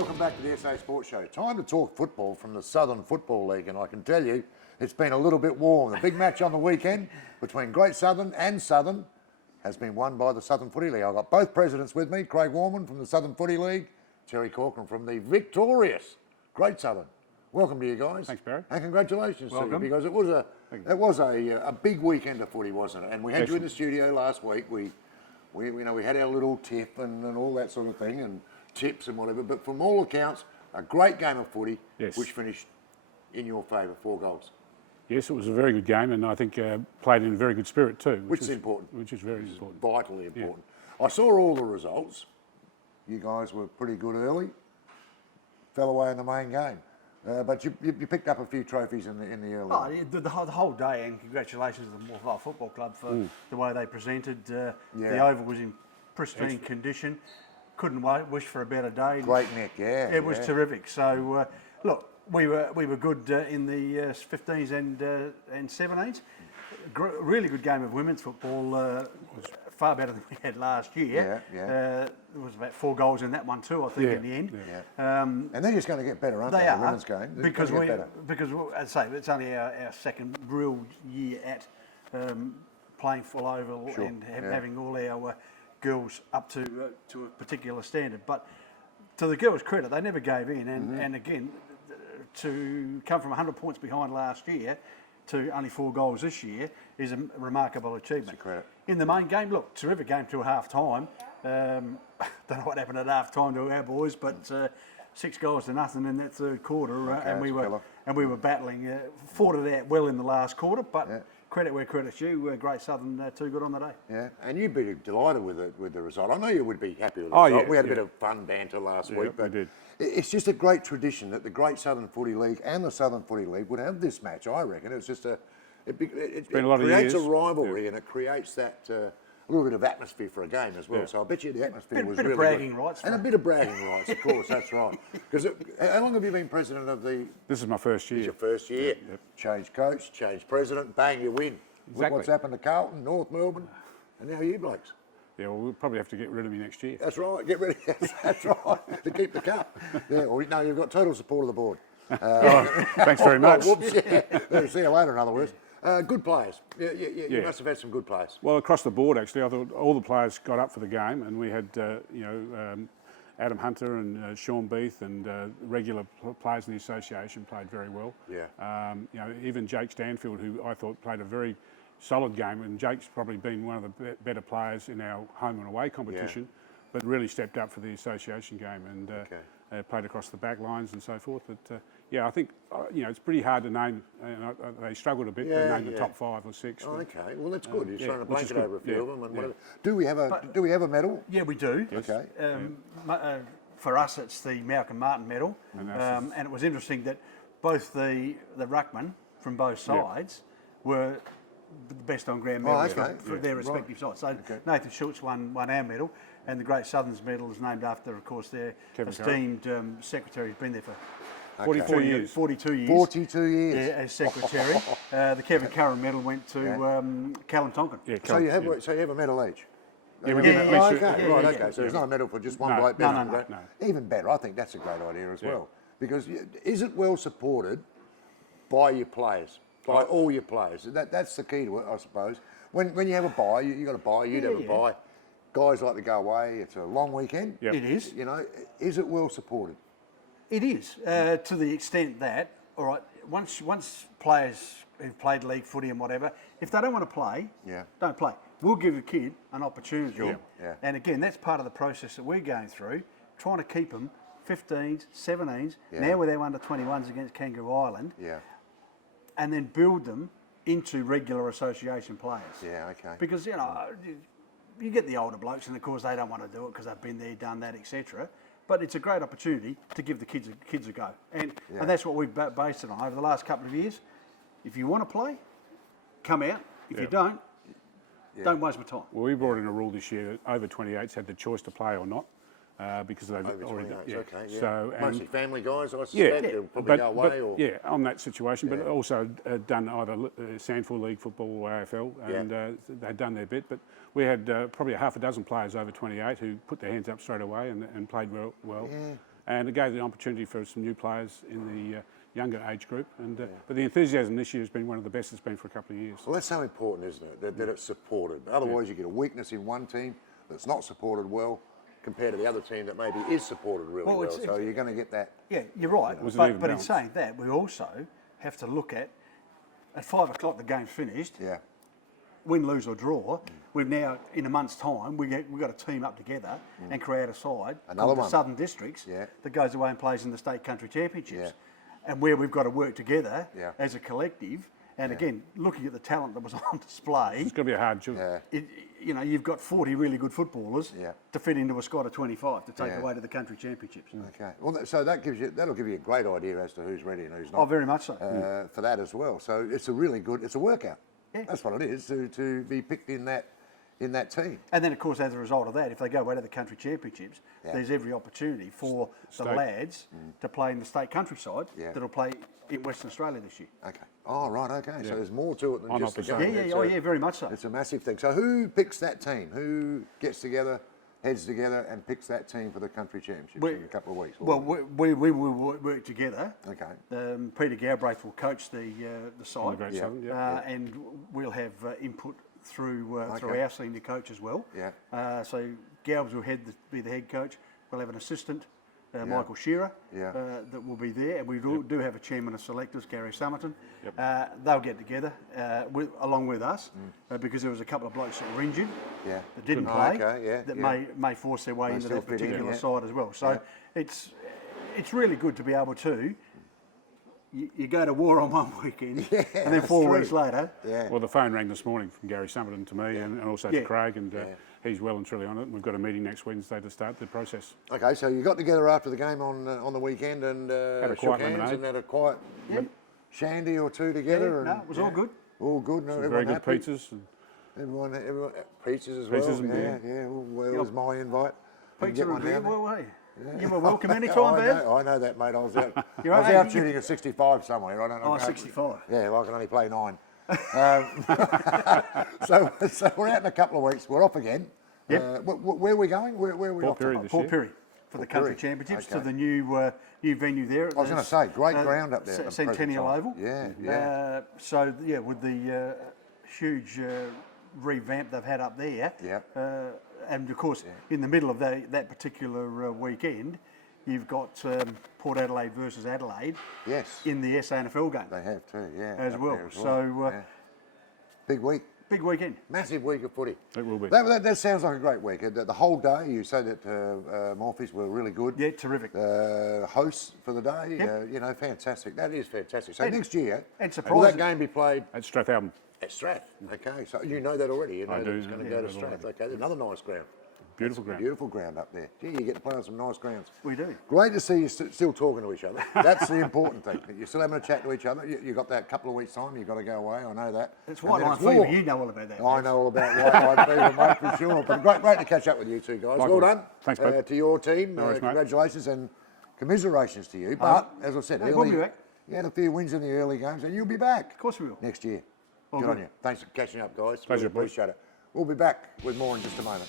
welcome back to the SA Sports Show. Time to talk football from the Southern Football League, and I can tell you it's been a little bit warm. The big match on the weekend between Great Southern and Southern has been won by the Southern Footy League. I've got both presidents with me, Craig Warman from the Southern Footy League, Terry Corcoran from the victorious Great Southern. Welcome to you guys. Thanks, Barry. And congratulations to you, Welcome. because it was a big weekend of footy, wasn't it? And we had you in the studio last week. We had our little tip and all that sort of thing, and tips and whatever. But from all accounts, a great game of footy, which finished in your favour, 4 goals. Yes, it was a very good game, and I think played in a very good spirit too. Which is important. Which is very important. Vitally important. Yeah. I saw all the results. You guys were pretty good early. Fell away in the main game. But you picked up a few trophies in the early. Oh, the whole day, and congratulations to the Moorvale Football Club for the way they presented. The oval was in pristine condition. Couldn't wish for a better day. Great neck, It was terrific. So look, we were good in the 15s and 17s. Really good game of women's football. Far better than we had last year. There was about 4 goals in that one too, I think, in the end. And they're just going to get better, aren't they? The women's game. Because as I say, it's only our second real year at playing full oval and having all our girls up to a particular standard. But to the girls' credit, they never gave in. And again, to come from 100 points behind last year to only 4 goals this year is a remarkable achievement. In the main game, look, terrific game till half time. Don't know what happened at half time to our boys, but 6 goals to nothing in that third quarter, and we were battling. Fought it out well in the last quarter, but credit where credit's due. Great Southern, too good on the day. Yeah, and you'd be delighted with the result. I know you would be happy with the result. We had a bit of fun banter last week, but it's just a great tradition that the Great Southern Footy League and the Southern Footy League would have this match. I reckon it's just it creates a rivalry and it creates that a little bit of atmosphere for a game as well. So I bet you the atmosphere was really good. A bit of bragging rights. And a bit of bragging rights, of course, that's right. Because how long have you been president of the... This is my first year. It's your first year. Change coach, change president, bang, you win. Exactly. Look what's happened to Carlton, North Melbourne, and now you blokes. Yeah, well, we'll probably have to get rid of me next year. That's right, get rid of that's right, to keep the cup. Yeah, well, no, you've got total support of the board. Thanks very much. Whoops, see you later, in other words. Good players. You must have had some good players. Well, across the board, actually, I thought all the players got up for the game, and we had, Adam Hunter and Sean Beath and regular players in the association played very well. Yeah. Even Jake Stanfield, who I thought played a very solid game, and Jake's probably been one of the better players in our home and away competition, but really stepped up for the association game and played across the back lines and so forth. But I think it's pretty hard to name. They struggled a bit to name the top 5 or 6. Oh, okay, well that's good. You're throwing a blanket over a few of them and whatever. Yeah. Do we have a medal? Yeah, we do. Yes. Okay. For us, it's the Malcolm Martin medal, and it was interesting that both the ruckmen from both sides were the best on ground medals for their respective sides. So Nathan Schultz won our medal, and the Great Southern's medal is named after, of course, their esteemed secretary who's been there for 42 years. 42 years. Yeah, as secretary. The Kevin Curran medal went to Callum Tonkin. Yeah, so you have a medal each. Yeah, we give it okay. So it's not a medal for just one bloke. No. Even better. I think that's a great idea as well. Because is it well supported by your players? By all your players? That's the key to it, I suppose. When you have a buy, you got a buy. You'd have a buy. Guys like to go away. It's a long weekend. Yep. It is. Is it well supported? It is, to the extent that, all right, once players who've played league footy and whatever, if they don't want to play, don't play. We'll give a kid an opportunity. Sure. And again, that's part of the process that we're going through, trying to keep them 15s, 17s, now with our under-21s against Kangaroo Island, and then build them into regular association players. Yeah, okay. Because, you get the older blokes and, of course, they don't want to do it because they've been there, done that, etc. But it's a great opportunity to give the kids a go. And that's what we've based it on over the last couple of years. If you want to play, come out. If you don't waste my time. Well, we brought in a rule this year that over 28s had the choice to play or not. Because they've already So mostly family guys, I suspect. They'll probably go away on that situation, but also done either Sandford League football or AFL, and they'd done their bit. But we had probably half a dozen players over 28 who put their hands up straight away and played well. and it gave the opportunity for some new players in the younger age group. And but the enthusiasm this year has been one of the best it's been for a couple of years. Well, that's so important, isn't it? That it's supported. Otherwise, you get a weakness in one team that's not supported well, compared to the other team that maybe is supported really well. So you're going to get that. Yeah, you're right. But in saying that, we also have to look at 5 o'clock the game's finished. Yeah. Win, lose or draw, we've now in a month's time we've got to team up together and create a side. Another the one. Southern Districts that goes away and plays in the state country championships, and where we've got to work together as a collective. And again, looking at the talent that was on display, It's going to be a hard job. you know, you've got 40 really good footballers Yeah. to fit into a squad of 25 to take away to the country championships. Okay. Well, so that'll give you a great idea as to who's ready and who's not. Oh, very much so. For that as well. So it's a really good. It's a workout. Yeah. That's what it is to be picked in that team. And then, of course, as a result of that, if they go away to the country championships, there's every opportunity for the lads to play in the state countryside that'll play in Western Australia this year. Okay. Oh, right. Okay. So there's more to it than just the opposite. game. Yeah, very much so. It's a massive thing. So who picks that team? Who gets together, heads together, and picks that team for the country championships in a couple of weeks? Well, we will work together. Okay. Peter Galbraith will coach the side, Great Southern, and we'll have input through our senior coach as well. Yeah. So Galbs will be the head coach. We'll have an assistant, Michael Shearer, that will be there, and we do have a chairman of selectors, Gary Summerton. They'll get together along with us because there was a couple of blokes that were injured that didn't play that may force their way into that particular side as well. So it's really good to be able to. You go to war on one weekend, and then 4 weeks later. Well, the phone rang this morning from Gary Summerton to me and also to Craig, and he's well and truly on it. And we've got a meeting next Wednesday to start the process. Okay, so you got together after the game on the weekend and had a shook quiet hands lemonade. and had a quiet shandy or two together. No, it was all good. All good. No, Very good happy. pizzas. And Everyone pizzas as Pizzas well. and beer. Yeah. Well, it was my invite. Pizza and beer, down there. well, hey. You were welcome anytime, Bev. I know that, mate. I was out. You're I was right, out you- shooting a 65 somewhere. I don't know. Oh, 65. Yeah, well, I can only play 9. So we're out in a couple of weeks. We're off again. Where are we going? Where are we Port off Pirie to? this Port year. Pirie for the country Pirie. championships Okay. to the new venue there. I was going to say, great ground up there. at the present Centennial time. Oval. Yeah. So with the huge revamp they've had up there. And of course, in the middle of that particular weekend, you've got Port Adelaide versus Adelaide. Yes. In the SANFL game. They have too. Yeah. As up well. there So big week. big weekend. Massive week of footy. It will be. That sounds like a great week. The whole day, you say that Morphees were really good. Yeah, terrific. Hosts for the day, Yep. fantastic. That is fantastic. So And- next year, and will surprising- that game be played At Strathalbyn. at Strath? Okay, so you know that already. You know I that do, it's going to yeah, go to I know Strath. already. Okay, another nice ground. Beautiful ground. Beautiful ground up there. Gee, you get to play on some nice grounds. We do. Great to see you still talking to each other. That's the important thing. That you're still having a chat to each other. You got that couple of weeks' time. You've got to go away. I know that. It's And white then line it's war. fever. You know all about that. I know all about white line fever, mate, for sure. But great to catch up with you two guys. Well Likewise. done. Thanks, mate. To your team. No worries, mate. Congratulations and commiserations to you. But as I said, we'll be back. you had a few wins in the early games, and you'll be back. Of course we will. Next year. All Good on good. you. Thanks for catching up, guys. Pleasure, Really appreciate it. We'll be back with more in just a moment.